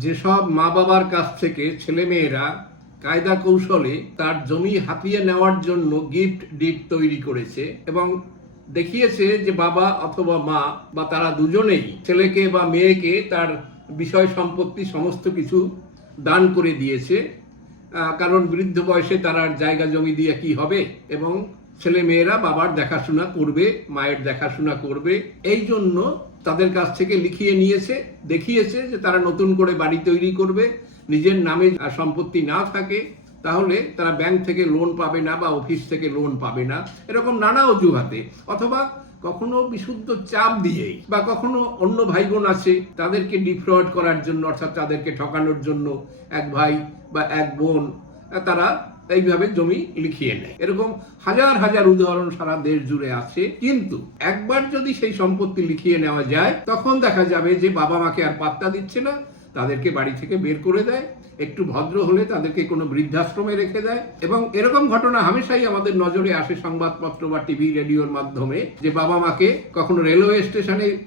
যেসব মা বাবার কাছ থেকে ছেলেমেয়েরা কায়দা কৌশলে তার জমি হাতিয়ে নেওয়ার জন্য গিফট ডিট তৈরি করেছে এবং দেখিয়েছে যে বাবা অথবা মা বা তারা দুজনেই ছেলেকে বা মেয়েকে তার বিষয় সম্পত্তি সমস্ত কিছু দান করে দিয়েছে। কারণ বৃদ্ধ বয়সে তার জায়গা জমি দিয়ে কি হবে এবং ছেলে মেয়েরা বাবার দেখাশোনা করবে, মায়ের দেখাশোনা করবে। এই জন্য তাদের কাছ থেকে লিখিয়ে নিয়েছে, দেখিয়েছে যে তারা নতুন করে বাড়ি তৈরি করবে, নিজের নামে সম্পত্তি না থাকে, তাহলে তারা ব্যাংক থেকে লোন পাবে না বা অফিস থেকে লোন পাবে না। এরকম নানা অজুহাতে, অথবা কখনো বিশুদ্ধ চাপ দিয়েই বা কখনো অন্য ভাই বোন আছে, তাদেরকে ডিফ্রড করার জন্য, অর্থাৎ তাদেরকে ঠকানোর জন্য এক ভাই বা এক বোন, তারা এইভাবে জমি লিখিয়ে নেয়। এরকম হাজার হাজার উদাহরণ সারা দেশ জুড়ে আছে। কিন্তু একবার যদি সেই সম্পত্তি লিখিয়ে নেওয়া যায়, তখন দেখা যাবে যে বাবা মাকে আর পাত্তা দিচ্ছে না, তাদেরকে বাড়ি থেকে বের করে দেয়, একটু ভদ্র হলে তাদেরকে কোনো বৃদ্ধাশ্রমে রেখে দেয়। এবং এরকম ঘটনা হামেশাই আমাদের নজরে আসে সংবাদপত্র বা টিভি, রেডিওর মাধ্যমে, যে বাবা মাকে কখনো রেলওয়ে স্টেশনে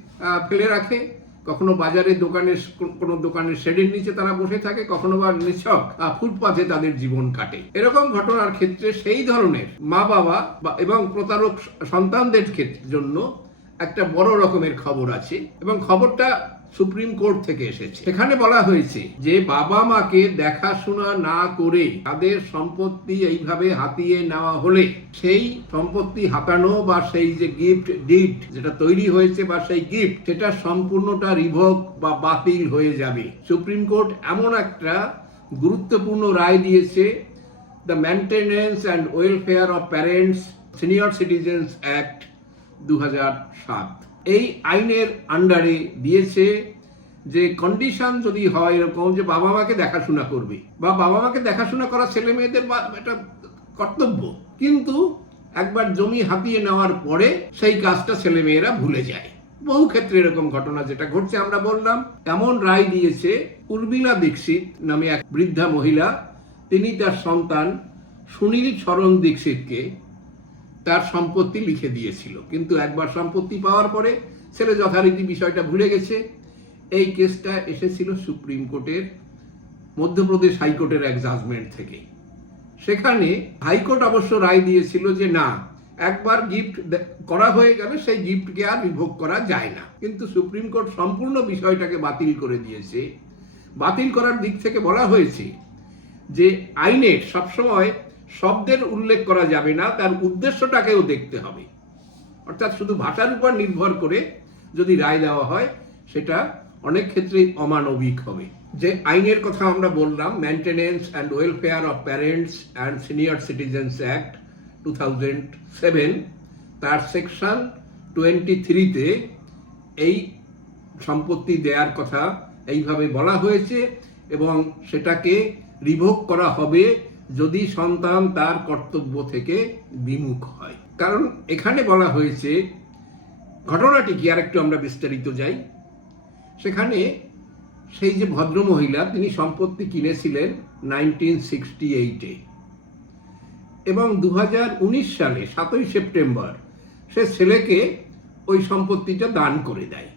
ফেলে রাখে কখনো বাজারে দোকানে কোনো দোকানের শেডের নিচে তারা বসে থাকে, কখনো বা নিছক ফুটপাথে তাদের জীবন কাটে। এরকম ঘটনার ক্ষেত্রে সেই ধরনের মা বাবা বা- এবং প্রতারক সন্তানদের ক্ষেত্রে জন্য একটা বড় রকমের খবর আছে। এবং খবরটা সুপ্রিম কোর্ট থেকে এসেছে। সেখানে বলা হয়েছে যে, বাবা মাকে দেখাশোনা না করে তাদের সম্পত্তি এইভাবে হাতিয়ে নেওয়া হলে সেই সম্পত্তি হাতানো বা সেই যে গিফট ডিড যেটা তৈরি হয়েছে বা সেই গিফট সেটা সম্পূর্ণটা রিভোক বা বাতিল হয়ে যাবে। সুপ্রিম কোর্ট এমন একটা গুরুত্বপূর্ণ রায় দিয়েছে the maintenance and welfare of parents senior citizens act দু সাত। এই আইনের আন্ডারে দিয়েছে যে কন্ডিশন যদি হয় এরকম যে বাবা মাকে দেখাশোনা করবে বা বাবা মাকে দেখাশোনা করা ছেলে মেয়েদের এটা কর্তব্য। কিন্তু একবার জমি হাতিয়ে নেওয়ার পরে সেই কাজটা ছেলে মেয়েরা ভুলে যায়। বহু ক্ষেত্রে এরকম ঘটনা যেটা ঘটছে আমরা বললাম, এমন রায় দিয়েছে উর্মিলা দীক্ষিত নামে এক বৃদ্ধা মহিলা। তিনি তার সন্তান সুনীল শরণ দীক্ষিতকে তার সম্পত্তি লিখে দিয়েছিল। কিন্তু একবার সম্পত্তি পাওয়ার পরে ছেলে যথারীতি বিষয়টা ভুলে গেছে। এই কেসটা এসেছিল সুপ্রিম কোর্টের, মধ্যপ্রদেশ হাইকোর্টের এক জাজমেন্ট থেকে। সেখানে হাইকোর্ট অবশ্য রায় দিয়েছিল যে না, একবার গিফট করা হয়ে গেলে সেই গিফটকে আর রিভোগ করা যায় না। কিন্তু সুপ্রিম কোর্ট সম্পূর্ণ বিষয়টাকে বাতিল করে দিয়েছে। বাতিল করার দিক থেকে বলা হয়েছে যে আইনের সবসময় শব্দের উল্লেখ করা যাবে না, তার উদ্দেশ্যটাকেও দেখতে হবে। অর্থাৎ শুধু ভাষার উপর নির্ভর করে যদি রায় দেওয়া হয়, সেটা অনেক ক্ষেত্রেই অমানবিক হবে। যে আইনের কথা আমরা বললাম maintenance and welfare of parents and senior citizens act two thousand seven তার সেকশন টোয়েন্টি থ্রিতে এই সম্পত্তি দেওয়ার কথা এইভাবে বলা হয়েছে এবং সেটাকে রিভোক করা হবে যদি সন্তান তার কর্তব্য থেকে বিমুখ হয়। কারণ এখানে বলা হয়েছে, ঘটনাটি কি? আর একটু আমরা বিস্তারিত যাই। সেখানে সেই যে ভদ্রমহিলা তিনি সম্পত্তি কিনেছিলেন নাইনটিন সিক্সটি এইটে। এবং দু উনিশ সালে, সাতই সেপ্টেম্বর, সে ছেলেকে ওই সম্পত্তিটা দান করে দেয়।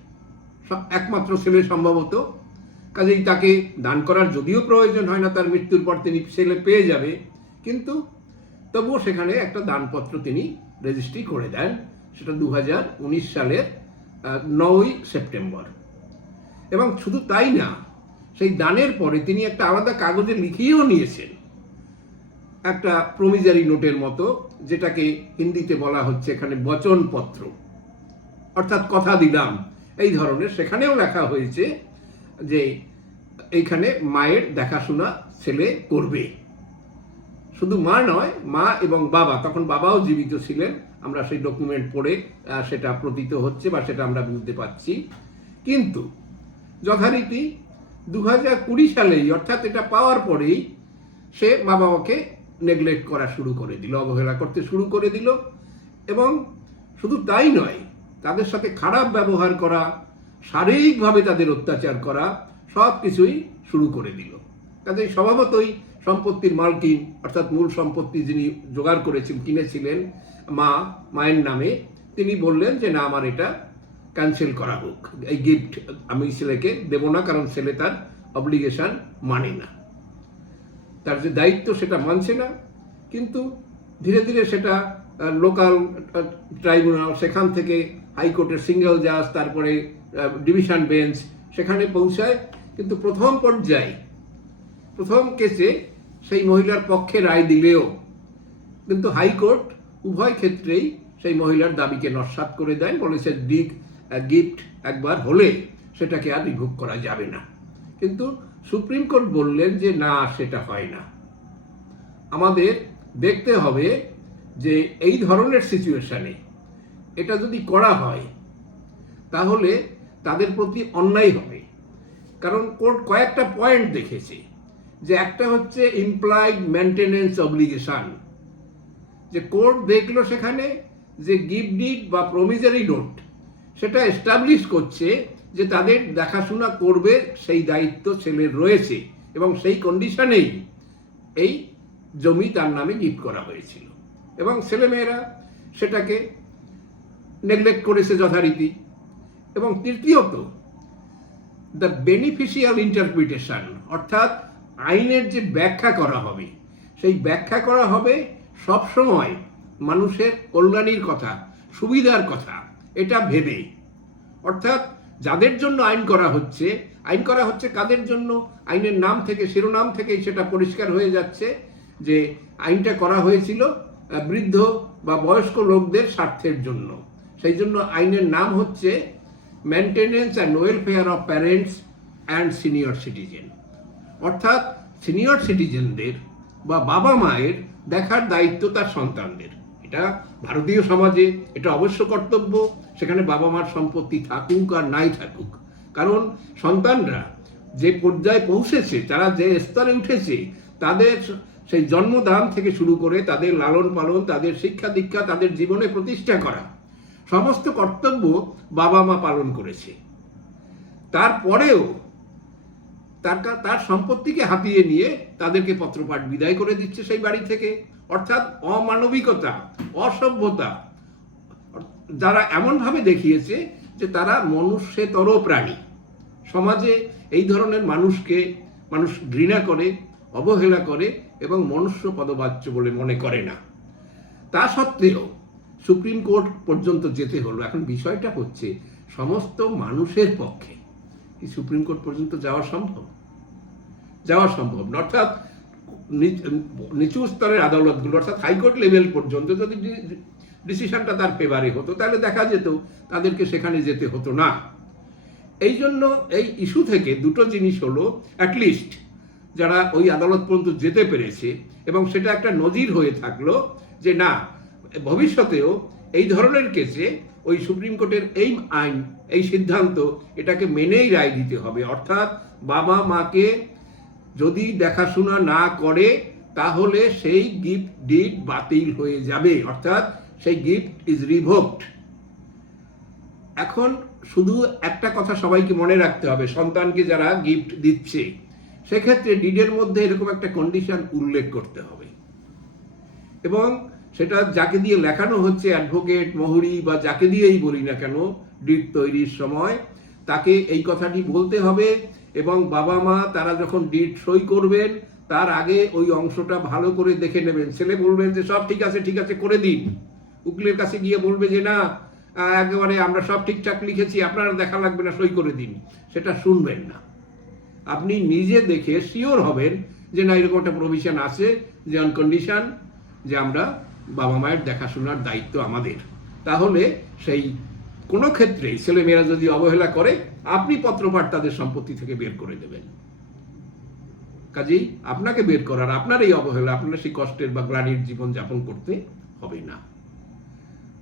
একমাত্র ছেলে সম্ভবত। কাজেই তাকে দান করার যদিও প্রয়োজন হয় না, তার মৃত্যুর পর তিনি ছেলে পেয়ে যাবে। কিন্তু তবুও সেখানে একটা দানপত্র তিনি রেজিস্ট্রি করে দেন, সেটা দু হাজার উনিশ সালের নয়ই সেপ্টেম্বর। এবং শুধু তাই না, সেই দানের পরে তিনি একটা আলাদা কাগজে লিখিয়েও নিয়েছেন। একটা প্রমিজারি নোটের মতো, যেটাকে হিন্দিতে বলা হচ্ছে এখানে বচনপত্র। অর্থাৎ কথা দিলাম। এই ধরনের সেখানেও লেখা হয়েছে যে এইখানে মায়ের দেখাশোনা ছেলে করবে। শুধু মা নয়, মা এবং বাবা, তখন বাবাও জীবিত ছিলেন। আমরা সেই ডকুমেন্ট পড়ে সেটা প্রতীত হচ্ছে বা সেটা আমরা বুঝতে পারছি। কিন্তু যথারীতি দু হাজার কুড়ি সালেই, অর্থাৎ এটা পাওয়ার পরেই, সে মা বাবাকে নেগলেক্ট করা শুরু করে দিল, অবহেলা করতে শুরু করে দিল। এবং শুধু তাই নয়, তাদের সাথে খারাপ ব্যবহার করা শারীরিকভাবে তাদের অত্যাচার করা সব কিছুই শুরু করে দিল। কাজেই স্বভাবতই সম্পত্তির মালকিন, অর্থাৎ মূল সম্পত্তি যিনি জোগাড় করেছেন, কিনেছিলেন, মা, মায়ের নামে, তিনি বললেন যে, না, আমার এটা ক্যান্সেল করা হোক। এই গিফট আমি ছেলেকে দেব না, কারণ ছেলে তার অব্লিগেশন মানে না। তার যে দায়িত্ব সেটা মানছে না, কিন্তু ধীরে ধীরে সেটা লোকাল ট্রাইব্যুনাল সেখান থেকে হাইকোর্টের সিঙ্গেল জাজ তারপরে ডিভিশন বেঞ্চ সেখানে পৌঁছায়। কিন্তু প্রথম পর্যায়ে, প্রথম কেসে সেই মহিলার পক্ষে রায় দিলেও, কিন্তু হাইকোর্ট উভয় ক্ষেত্রেই সেই মহিলার দাবিকে নস্বাত করে দেন বলেছে দিক গিফট একবার হলে সেটাকে আর রিভোভ করা যাবে না। কিন্তু সুপ্রিম কোর্ট বললেন যে, না, সেটা হয় না। আমাদের দেখতে হবে যে এই ধরনের সিচুয়েশনে এটা যদি করা হয়, তাহলে তাদের প্রতি অন্যায় হবে। কারণ কোর্ট কয়েকটা পয়েন্ট দেখেছে, যে একটা হচ্ছে ইমপ্লয়েড মেনটেনেন্স অব্লিগেশন যে কোর্ট দেখল সেখানে যে গিফট ডিড বা প্রমিজারি নোট সেটা এস্টাবলিশ করছে যে তাদের দেখাশোনা করবে সেই দায়িত্ব ছেলের রয়েছে এবং সেই কন্ডিশনেই এই জমি তার নামে গিফট করা হয়েছিল। এবং ছেলেমেয়েরা সেটাকে নেগলেক্ট করেছে যথারীতি। এবং তৃতীয়ত দ্য বেনিফিশিয়াল ইন্টারপ্রিটেশন অর্থাৎ আইনের যে ব্যাখ্যা করা হবে, সেই ব্যাখ্যা করা হবে সবসময় মানুষের কল্যাণীর কথা, সুবিধার কথা, এটা ভেবে। অর্থাৎ যাদের জন্য আইন করা হচ্ছে, আইন করা হচ্ছে কাদের জন্য? আইনের নাম থেকে, শিরোনাম থেকেই সেটা পরিষ্কার হয়ে যাচ্ছে যে আইনটা করা হয়েছিল বৃদ্ধ বা বয়স্ক লোকদের স্বার্থের জন্য। সেই জন্য আইনের নাম হচ্ছে maintenance and welfare of parents and senior citizen অর্থাৎ সিনিয়র সিটিজেনদের বা বাবা মায়ের দেখার দায়িত্ব তার সন্তানদের। এটা ভারতীয় সমাজে, এটা অবশ্য কর্তব্য, সেখানে বাবা মার সম্পত্তি থাকুক আর নাই থাকুক। কারণ সন্তানরা যে পর্যায়ে পৌঁছেছে, তারা যে স্তরে উঠেছে তাদের সেই জন্মদান থেকে শুরু করে তাদের লালন পালন, তাদের শিক্ষা দীক্ষা, তাদের জীবনে প্রতিষ্ঠা করা, সমস্ত কর্তব্য বাবা মা পালন করেছে। তারপরেও তার তার সম্পত্তিকে হাতিয়ে নিয়ে তাদেরকে পত্রপাঠ বিদায় করে দিচ্ছে সেই বাড়ি থেকে। অর্থাৎ অমানবিকতা, অসভ্যতা, যারা এমনভাবে দেখিয়েছে যে তারা মনুষ্যতর প্রাণী। সমাজে এই ধরনের মানুষকে, মানুষ ঘৃণা করে অবহেলা করে এবং মনুষ্য পদবাচ্য বলে মনে করে না। তা সত্ত্বেও সুপ্রিম কোর্ট পর্যন্ত যেতে হলো। এখন বিষয়টা হচ্ছে, সমস্ত মানুষের পক্ষে কি সুপ্রিম কোর্ট পর্যন্ত যাওয়া সম্ভব? যাওয়া সম্ভব অর্থাৎ নিচু স্তরের আদালতগুলো, অর্থাৎ হাইকোর্ট লেভেল পর্যন্ত যদি ডিসিশনটা তার ফেভারে হতো, তাহলে দেখা যেত তাদেরকে সেখানে যেতে হতো না। এই জন্য এই ইস্যু থেকে দুটো জিনিস হলো, অ্যাটলিস্ট যারা ওই আদালত পর্যন্ত যেতে পেরেছে এবং সেটা একটা নজির হয়ে থাকল যে না, ভবিষ্যতেও এই ধরনের কেসে ওই সুপ্রিম কোর্টের এই আইন, এই সিদ্ধান্ত এটাকে মেনেই রায় দিতে হবে। অর্থাৎ বাবা মাকে যদি দেখাশোনা না করে, তাহলে সেই গিফট ডিড বাতিল হয়ে যাবে। অর্থাৎ সেই গিফট ইজ রিভোকড। এখন শুধু একটা কথা সবাইকে মনে রাখতে হবে, সন্তানকে যারা গিফট দিচ্ছে সেক্ষেত্রে ডিডের মধ্যে এরকম একটা কন্ডিশন উল্লেখ করতে হবে। এবং সেটা যাকে দিয়ে লেখানো হচ্ছে অ্যাডভোকেট মহুরি বা যাকে দিয়েই বলি না কেন, ডিড তৈরির সময়, তাকে এই কথাটি বলতে হবে এবং বাবা মা তারা যখন ডিড সই করবেন, তার আগে ওই অংশটা ভালো করে দেখে নেবেন। ছেলে বলবেন যে, সব ঠিক আছে ঠিক আছে, করে দিন। উকিলের কাছে গিয়ে বলবে যে, না, একেবারে আমরা সব ঠিকঠাক লিখেছি, আপনারা দেখা লাগবে না, সই করে দিন। সেটা শুনবেন না। আপনি নিজে দেখে শিওর হবেন যে না, এরকম একটা প্রভিশন আছে, যে অন কন্ডিশন যে আমরা বাবা মায়ের দেখাশোনার দায়িত্ব আমাদের। তাহলে সেই কোনো ক্ষেত্রেই ছেলেমেয়েরা যদি অবহেলা করে, আপনি পত্রপাঠ তাদের সম্পত্তি থেকে বের করে দেবেন। কাজেই আপনাকে বের করার আপনার এই অবহেলা, আপনার সেই কষ্টের বা গ্লানির জীবন যাপন করতে হবে না।